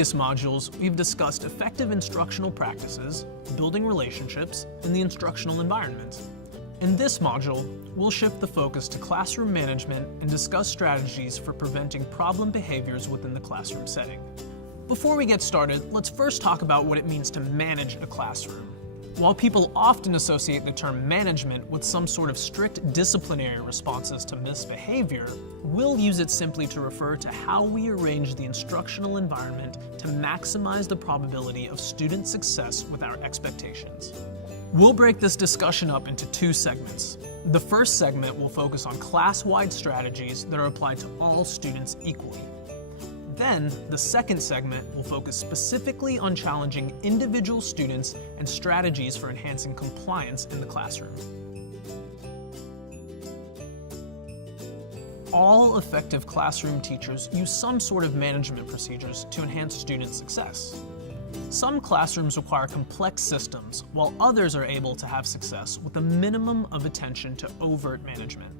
previous modules, we've discussed effective instructional practices, building relationships, and the instructional environment. In this module, we'll shift the focus to classroom management and discuss strategies for preventing problem behaviors within the classroom setting. Before we get started, let's first talk about what it means to manage a classroom. While people often associate the term management with some sort of strict disciplinary responses to misbehavior, we'll use it simply to refer to how we arrange the instructional environment to maximize the probability of student success with our expectations. We'll break this discussion up into two segments. The first segment will focus on class-wide strategies that are applied to all students equally. Then, the second segment will focus specifically on challenging individual students and strategies for enhancing compliance in the classroom. All effective classroom teachers use some sort of management procedures to enhance student success. Some classrooms require complex systems, while others are able to have success with a minimum of attention to overt management.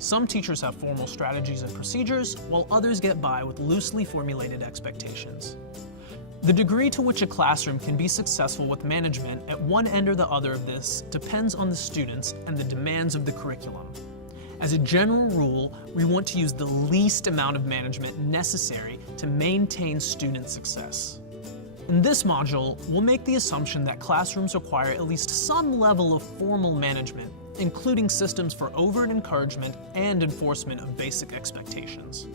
Some teachers have formal strategies and procedures, while others get by with loosely formulated expectations. The degree to which a classroom can be successful with management at one end or the other of this depends on the students and the demands of the curriculum. As a general rule, we want to use the least amount of management necessary to maintain student success. In this module, we'll make the assumption that classrooms require at least some level of formal management, including systems for overt encouragement and enforcement of basic expectations.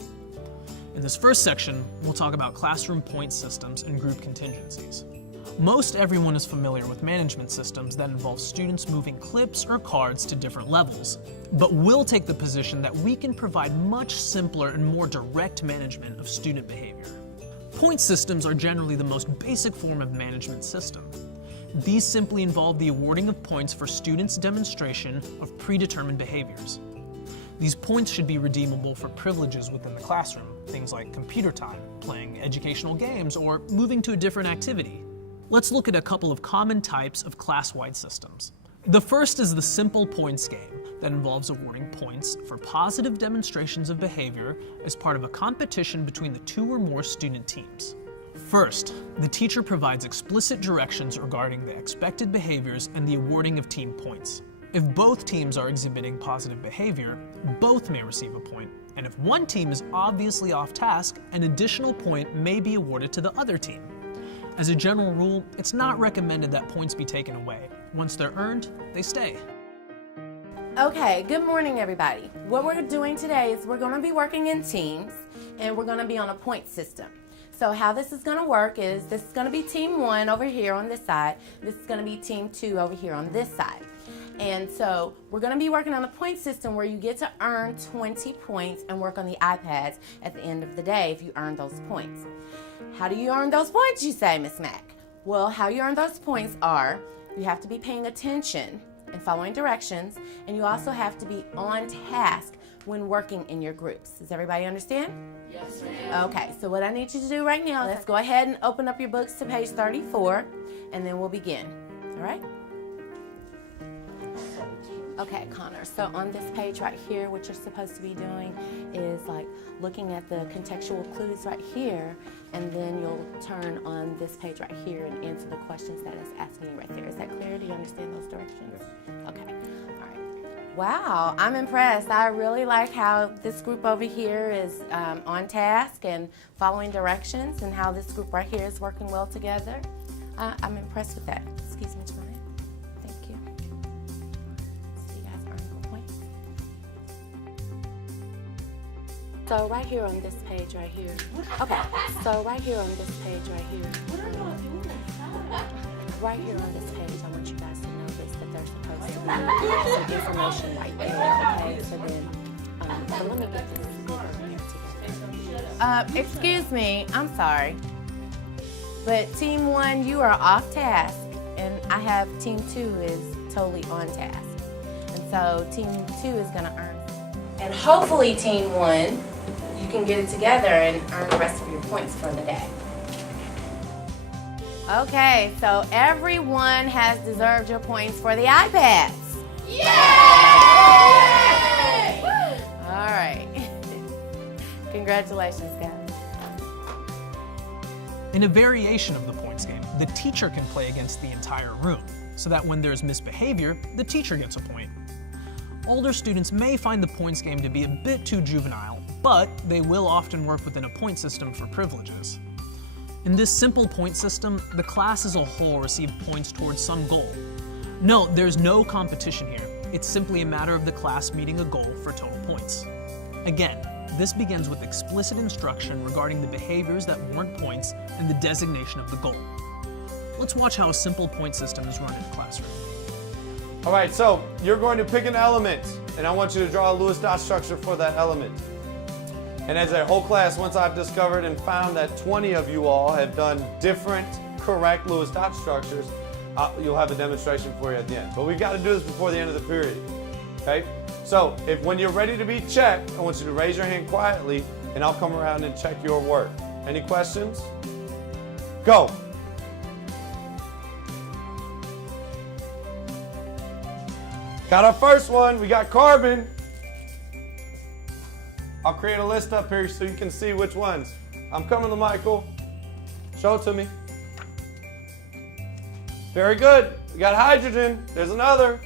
In this first section, we'll talk about classroom point systems and group contingencies. Most everyone is familiar with management systems that involve students moving clips or cards to different levels, but we'll take the position that we can provide much simpler and more direct management of student behavior. Point systems are generally the most basic form of management system. These simply involve the awarding of points for students' demonstration of predetermined behaviors. These points should be redeemable for privileges within the classroom, things like computer time, playing educational games, or moving to a different activity. Let's look at a couple of common types of class-wide systems. The first is the simple points game that involves awarding points for positive demonstrations of behavior as part of a competition between the two or more student teams. First, the teacher provides explicit directions regarding the expected behaviors and the awarding of team points. If both teams are exhibiting positive behavior, both may receive a point, and if one team is obviously off task, an additional point may be awarded to the other team. As a general rule, it's not recommended that points be taken away. Once they're earned, they stay. Okay, good morning everybody. What we're doing today is we're going to be working in teams, and we're going to be on a point system. So how this is going to work is this is going to be team 1 over here on this side. This is going to be team 2 over here on this side. And so we're going to be working on a point system where you get to earn 20 points and work on the iPads at the end of the day if you earn those points. How do you earn those points, you say, Miss Mack? Well, how you earn those points are you have to be paying attention and following directions, and you also have to be on task when working in your groups. Does everybody understand? Yes, ma'am. Okay, so what I need you to do right now, let's go ahead and open up your books to page 34, and then we'll begin. All right? Okay, Connor, so on this page right here, what you're supposed to be doing is like looking at the contextual clues right here, and then you'll turn on this page right here and answer the questions that it's asking you right there. Is that clear? Do you understand those directions? Okay, all right. Wow, I'm impressed. I really like how this group over here is on task and following directions, and how this group right here is working well together. I'm impressed with that. Excuse me just a minute. Thank you. So you guys earned points. So right here on this page right here. Okay, so right here on this page right here. Right here on this page, I want you guys to notice that there's supposed to be some information right there, okay? So then, so let me get this. Excuse me, I'm sorry. But team 1, you are off task, and I have team 2 is totally on task. And so team 2 is gonna earn. And hopefully team 1, you can get it together and earn the rest of your points for the day. Okay, so everyone has deserved your points for the iPads. Yay! All right. Congratulations, guys. In a variation of the points game, the teacher can play against the entire room, so that when there's misbehavior, the teacher gets a point. Older students may find the points game to be a bit too juvenile, but they will often work within a point system for privileges. In this simple point system, the class as a whole receives points towards some goal. Note, there's no competition here. It's simply a matter of the class meeting a goal for total points. Again, this begins with explicit instruction regarding the behaviors that warrant points and the designation of the goal. Let's watch how a simple point system is run in a classroom. All right, so you're going to pick an element, and I want you to draw a Lewis dot structure for that element. And as a whole class, once I've discovered and found that 20 of you all have done different, correct Lewis dot structures, you'll have a demonstration for you at the end. But we've got to do this before the end of the period, okay? So when you're ready to be checked, I want you to raise your hand quietly, and I'll come around and check your work. Any questions? Go. Got our first one. We got carbon. I'll create a list up here so you can see which ones. I'm coming to Michael. Show it to me. Very good. We got hydrogen. There's another.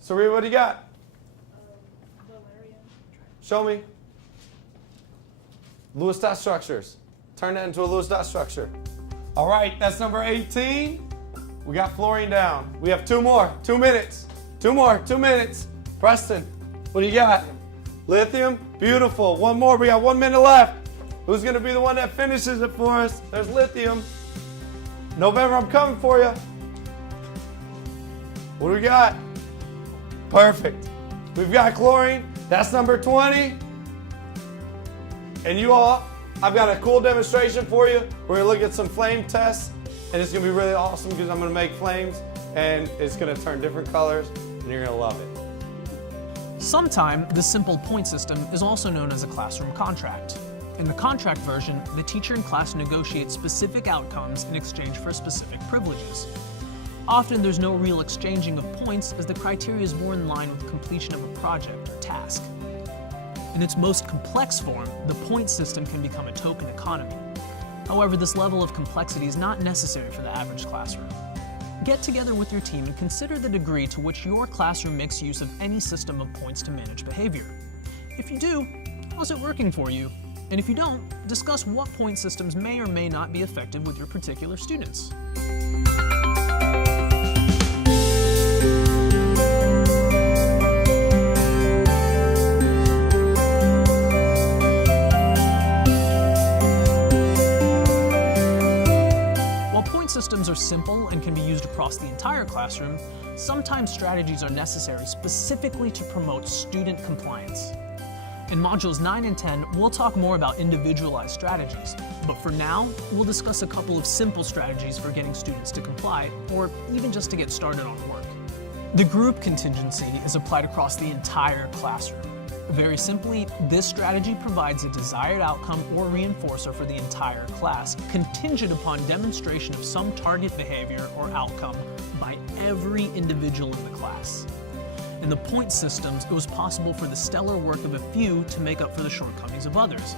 Sari, what do you got? Valerian. Show me. Lewis dot structures. Turn that into a Lewis dot structure. All right, that's number 18. We got fluorine down. We have two more. 2 minutes. 2 more. 2 minutes. Preston, what do you got? Lithium. Beautiful. One more. We got 1 minute left. Who's going to be the one that finishes it for us? There's lithium. November, I'm coming for you. What do we got? Perfect. We've got chlorine. That's number 20. And you all, I've got a cool demonstration for you. We're going to look at some flame tests. And it's going to be really awesome because I'm going to make flames. And it's going to turn different colors. And you're going to love it. Sometime, the simple point system is also known as a classroom contract. In the contract version, the teacher and class negotiate specific outcomes in exchange for specific privileges. Often there's no real exchanging of points as the criteria is more in line with completion of a project or task. In its most complex form, the point system can become a token economy. However, this level of complexity is not necessary for the average classroom. Get together with your team and consider the degree to which your classroom makes use of any system of points to manage behavior. If you do, how's it working for you? And if you don't, discuss what point systems may or may not be effective with your particular students. While point systems are simple and can be used across the entire classroom, sometimes strategies are necessary specifically to promote student compliance. In modules 9 and 10, we'll talk more about individualized strategies, but for now, we'll discuss a couple of simple strategies for getting students to comply, or even just to get started on work. The group contingency is applied across the entire classroom. Very simply, this strategy provides a desired outcome or reinforcer for the entire class, contingent upon demonstration of some target behavior or outcome by every individual in the class. In the point systems, it was possible for the stellar work of a few to make up for the shortcomings of others.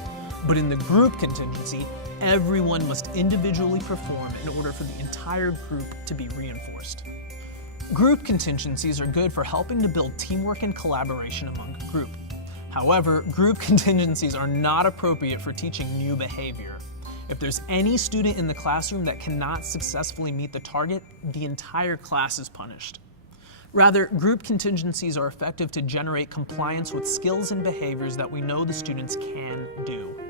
But in the group contingency, everyone must individually perform in order for the entire group to be reinforced. Group contingencies are good for helping to build teamwork and collaboration among a group. However, group contingencies are not appropriate for teaching new behavior. If there's any student in the classroom that cannot successfully meet the target, the entire class is punished. Rather, group contingencies are effective to generate compliance with skills and behaviors that we know the students can do.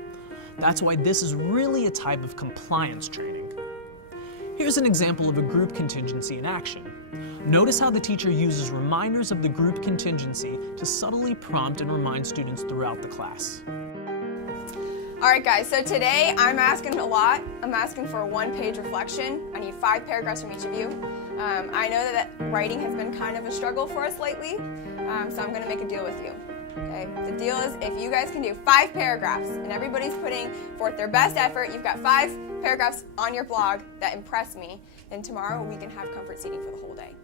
That's why this is really a type of compliance training. Here's an example of a group contingency in action. Notice how the teacher uses reminders of the group contingency to subtly prompt and remind students throughout the class. All right, guys, so today I'm asking a lot. I'm asking for a one-page reflection. I need 5 paragraphs from each of you. I know that writing has been kind of a struggle for us lately, so I'm going to make a deal with you. Okay? The deal is if you guys can do 5 paragraphs and everybody's putting forth their best effort, you've got 5 paragraphs on your blog that impress me, then tomorrow we can have comfort seating for the whole day.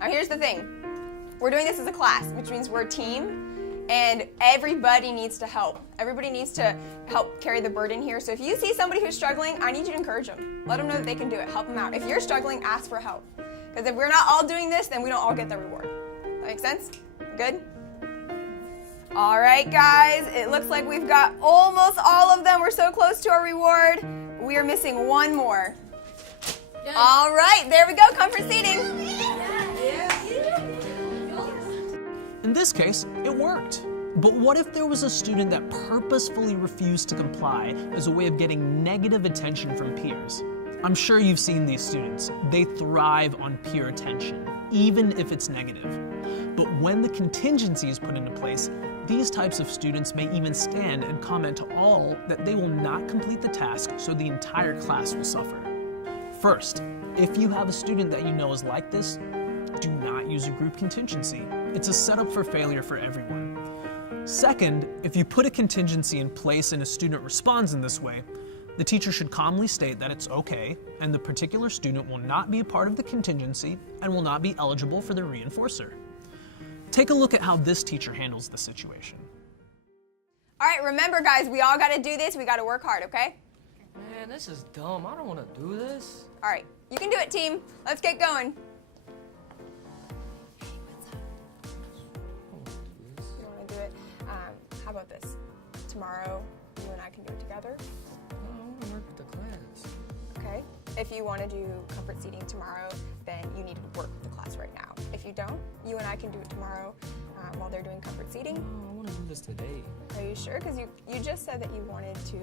Now here's the thing. We're doing this as a class, which means we're a team, and everybody needs to help. Everybody needs to help carry the burden here. So if you see somebody who's struggling, I need you to encourage them. Let them know that they can do it. Help them out. If you're struggling, ask for help. Because if we're not all doing this, then we don't all get the reward. That makes sense? Good? All right, guys. It looks like we've got almost all of them. We're so close to our reward. We are missing one more. Good. All right, there we go. Comfort seating. In this case, it worked. But what if there was a student that purposefully refused to comply as a way of getting negative attention from peers? I'm sure you've seen these students. They thrive on peer attention, even if it's negative. But when the contingency is put into place, these types of students may even stand and comment to all that they will not complete the task, so the entire class will suffer. First, if you have a student that you know is like this, do not use a group contingency. It's a setup for failure for everyone. Second, if you put a contingency in place and a student responds in this way, the teacher should calmly state that it's okay and the particular student will not be a part of the contingency and will not be eligible for the reinforcer. Take a look at how this teacher handles the situation. All right, remember guys, we all gotta do this. We gotta work hard, okay? Man, this is dumb. I don't want to do this. All right, you can do it, team. Let's get going. You wanna do it? How about this? Tomorrow, you and I can do it together. I want to work with the class. Okay. If you want to do comfort seating tomorrow, then you need to work with the class right now. If you don't, you and I can do it tomorrow while they're doing comfort seating. Oh, I want to do this today. Are you sure? Because you just said that you wanted to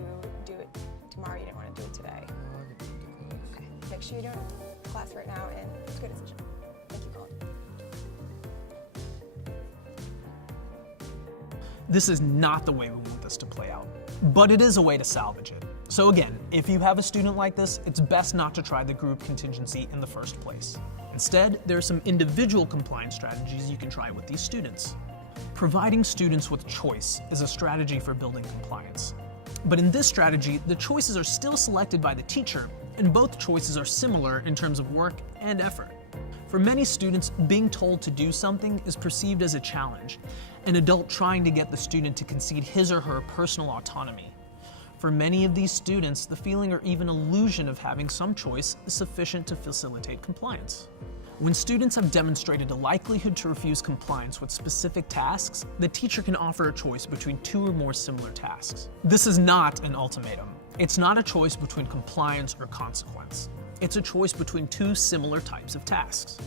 do it tomorrow. You didn't want to do it today. Oh, I can do it with the class. Okay. Make sure you're doing class right now, and it's a good decision. Thank you, Colin. This is not the way we want this to play out, but it is a way to salvage it. So again, if you have a student like this, it's best not to try the group contingency in the first place. Instead, there are some individual compliance strategies you can try with these students. Providing students with choice is a strategy for building compliance. But in this strategy, the choices are still selected by the teacher, and both choices are similar in terms of work and effort. For many students, being told to do something is perceived as a challenge, an adult trying to get the student to concede his or her personal autonomy. For many of these students, the feeling or even illusion of having some choice is sufficient to facilitate compliance. When students have demonstrated a likelihood to refuse compliance with specific tasks, the teacher can offer a choice between two or more similar tasks. This is not an ultimatum. It's not a choice between compliance or consequence. It's a choice between two similar types of tasks.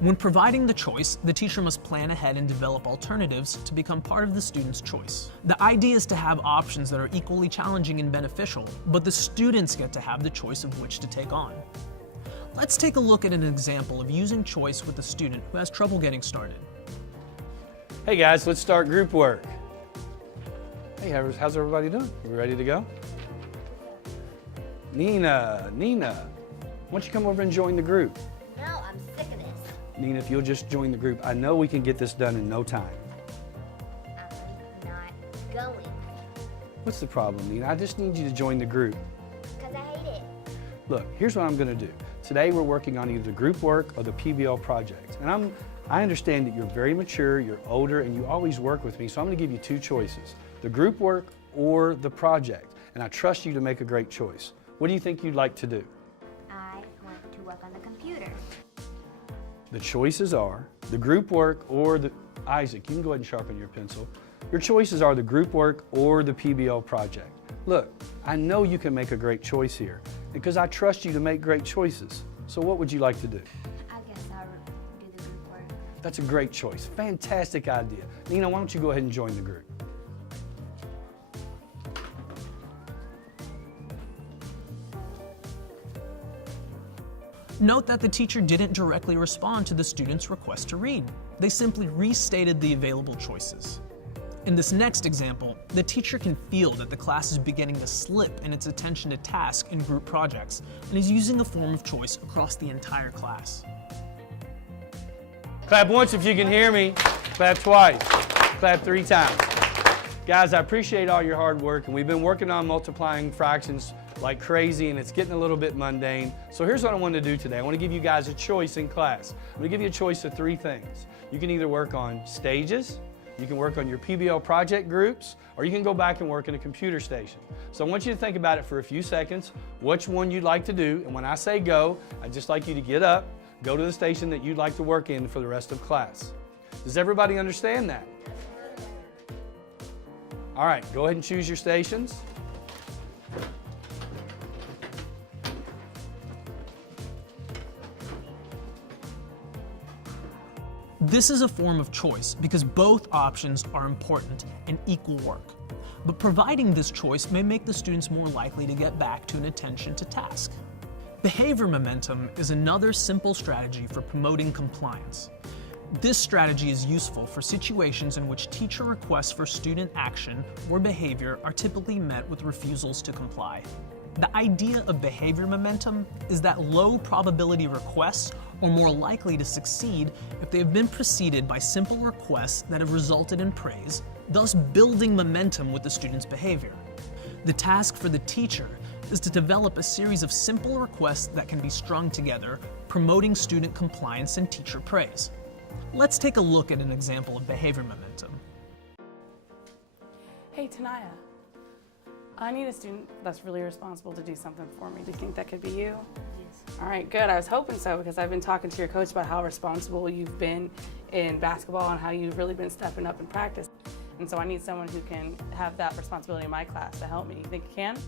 When providing the choice, the teacher must plan ahead and develop alternatives to become part of the student's choice. The idea is to have options that are equally challenging and beneficial, but the students get to have the choice of which to take on. Let's take a look at an example of using choice with a student who has trouble getting started. Hey guys, let's start group work. Hey, how's everybody doing? You ready to go? Nina, why don't you come over and join the group? No, I'm sick of this. Nina, if you'll just join the group, I know we can get this done in no time. I'm not going What's the problem, Nina? I just need you to join the group. because I hate it. Look, here's what I'm going to do. Today we're working on either the group work or the PBL project. And I understand that you're very mature, you're older, and you always work with me, so I'm going to give you two choices, the group work or the project. And I trust you to make a great choice. What do you think you'd like to do? I want to work on the computer. The choices are the group work or the, Isaac, you can go ahead and sharpen your pencil. Your choices are the group work or the PBL project. Look, I know you can make a great choice here because I trust you to make great choices. So what would you like to do? I guess I'll do the group work. That's a great choice. Fantastic idea. Nina, why don't you go ahead and join the group? Note that the teacher didn't directly respond to the student's request to read. They simply restated the available choices. In this next example, the teacher can feel that the class is beginning to slip in its attention to task and group projects, and is using a form of choice across the entire class. Clap once if you can hear me. Clap twice. Clap 3 times. Guys, I appreciate all your hard work, and we've been working on multiplying fractions like crazy, and it's getting a little bit mundane. So here's what I want to do today. I want to give you guys a choice in class. I'm going to give you a choice of 3 things. You can either work on stages, You can work on your PBL project groups, or you can go back and work in a computer station. So I want you to think about it for a few seconds, which one you'd like to do, and when I say go, I'd just like you to get up, go to the station that you'd like to work in for the rest of class. Does everybody understand that? All right, go ahead and choose your stations. This is a form of choice because both options are important and equal work. But providing this choice may make the students more likely to get back to an attention to task. Behavior momentum is another simple strategy for promoting compliance. This strategy is useful for situations in which teacher requests for student action or behavior are typically met with refusals to comply. The idea of behavior momentum is that low probability requests are more likely to succeed if they have been preceded by simple requests that have resulted in praise, thus building momentum with the student's behavior. The task for the teacher is to develop a series of simple requests that can be strung together, promoting student compliance and teacher praise. Let's take a look at an example of behavior momentum. Hey, Tanaya. I need a student that's really responsible to do something for me. Do you think that could be you? Yes. All right, good. I was hoping so because I've been talking to your coach about how responsible you've been in basketball and how you've really been stepping up in practice. And so I need someone who can have that responsibility in my class to help me. You think you can?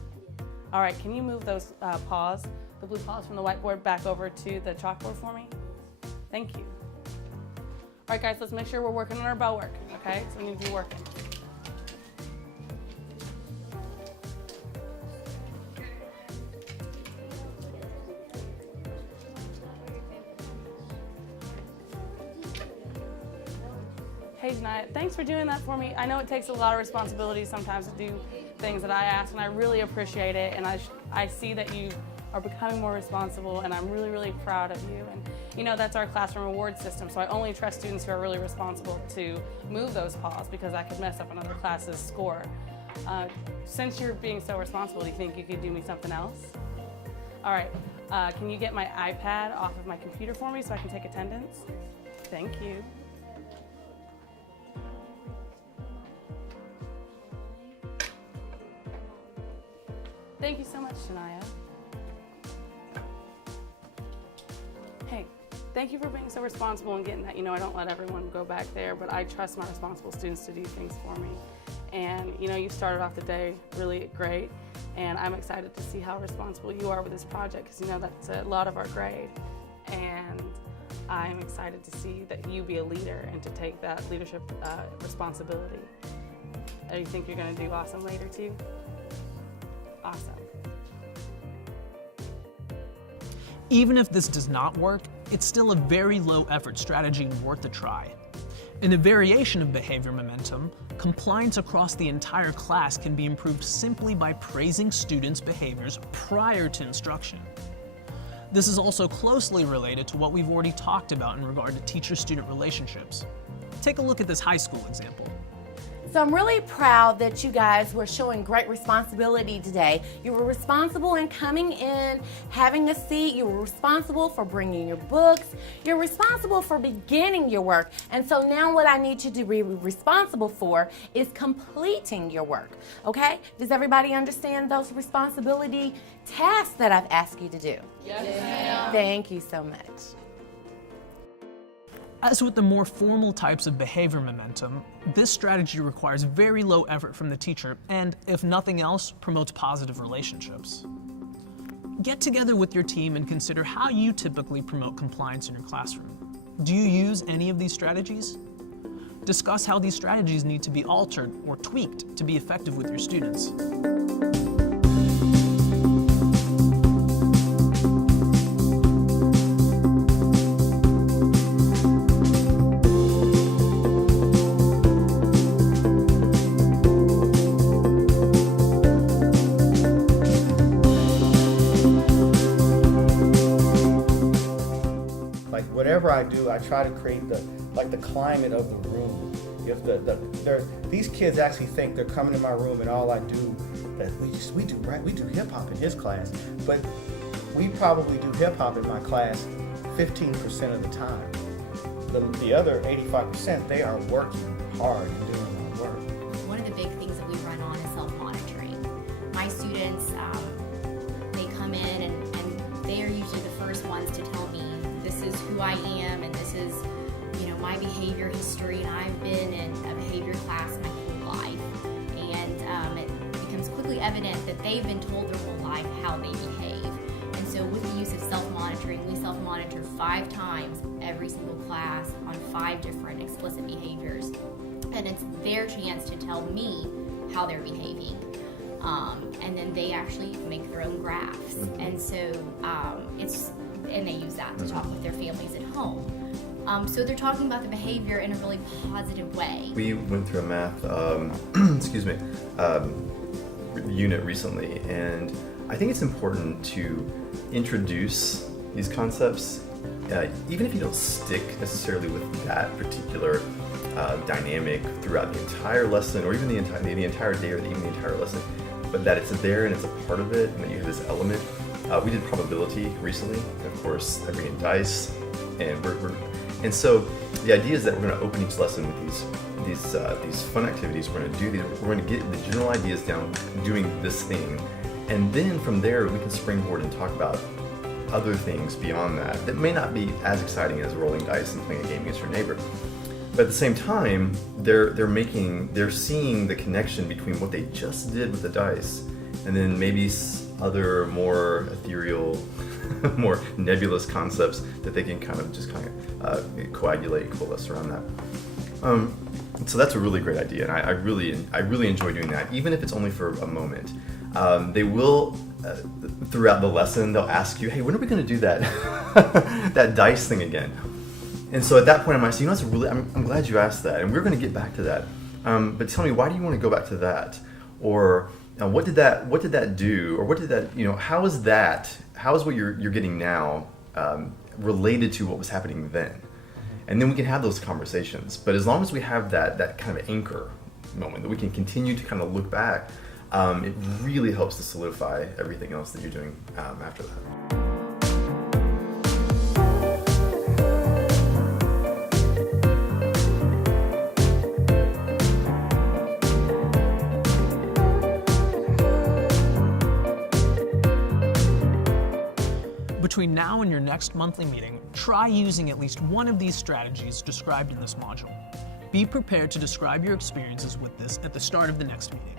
All right, can you move those paws, the blue paws from the whiteboard back over to the chalkboard for me? Thank you. All right, guys, let's make sure we're working on our bell work, okay? So we need to be working. Hey, Janiyah, thanks for doing that for me. I know it takes a lot of responsibility sometimes to do things that I ask, and I really appreciate it, and I see that you are becoming more responsible, and I'm really, really proud of you. And you know, that's our classroom reward system, so I only trust students who are really responsible to move those paws because I could mess up another class's score. Since you're being so responsible, do you think you could do me something else? All right, can you get my iPad off of my computer for me so I can take attendance? Thank you. Thank you so much, Janiyah. Hey, thank you for being so responsible and getting that. You know, I don't let everyone go back there, but I trust my responsible students to do things for me. And you know, you started off the day really great, and I'm excited to see how responsible you are with this project because you know that's a lot of our grade. And I'm excited to see that you be a leader and to take that leadership responsibility. Do you think you're going to do awesome later too? Awesome. Even if this does not work, it's still a very low effort strategy and worth a try. In a variation of behavior momentum, compliance across the entire class can be improved simply by praising students' behaviors prior to instruction. This is also closely related to what we've already talked about in regard to teacher-student relationships. Take a look at this high school example. So I'm really proud that you guys were showing great responsibility today. You were responsible in coming in, having a seat. You were responsible for bringing your books. You're responsible for beginning your work. And so now what I need you to be responsible for is completing your work, okay? Does everybody understand those responsibility tasks that I've asked you to do? Yes, ma'am. Thank you so much. As with the more formal types of behavior momentum, this strategy requires very low effort from the teacher and, if nothing else, promotes positive relationships. Get together with your team and consider how you typically promote compliance in your classroom. Do you use any of these strategies? Discuss how these strategies need to be altered or tweaked to be effective with your students. Whatever I do, I try to create the climate of the room. If these kids actually think they're coming in my room and all I do that we do hip hop in his class, but we probably do hip hop in my class 15% of the time. The other 85%, they are working hard in doing our work. One of the big things that we run on is self-monitoring. My students, they come in and they are usually the first ones to tell me this is who I am and this is, my behavior history, and I've been in a behavior class my whole life. And it becomes quickly evident that they've been told their whole life how they behave. And so with the use of self-monitoring, we self-monitor 5 times every single class on 5 different explicit behaviors. And it's their chance to tell me how they're behaving. And then they actually make their own graphs. And so and they use that to talk with their families at home. So they're talking about the behavior in a really positive way. We went through a math, unit recently, and I think it's important to introduce these concepts, even if you don't stick necessarily with that particular dynamic throughout the entire lesson, or even the entire day, or even the entire lesson, but that it's there and it's a part of it, and that you have this element. We did probability recently, and of course, I bring in dice, and so the idea is that we're going to open each lesson with these fun activities. We're going to do these. We're going to get the general ideas down, doing this thing, and then from there we can springboard and talk about other things beyond that may not be as exciting as rolling dice and playing a game against your neighbor. But at the same time, they're seeing the connection between what they just did with the dice, and then maybe other more ethereal, more nebulous concepts that they can kind of coalesce around that. So that's a really great idea, and I really enjoy doing that, even if it's only for a moment. They will, throughout the lesson, they'll ask you, "Hey, when are we going to do that that dice thing again?" And so at that point, I might say, "That's I'm glad you asked that, and we're going to get back to that. But tell me, why do you want to go back to that? Or what did that do? Or what did that, how is what you're getting now related to what was happening then?" And then we can have those conversations. But as long as we have that kind of anchor moment that we can continue to kind of look back, it really helps to solidify everything else that you're doing after that. Between now and your next monthly meeting, try using at least one of these strategies described in this module. Be prepared to describe your experiences with this at the start of the next meeting.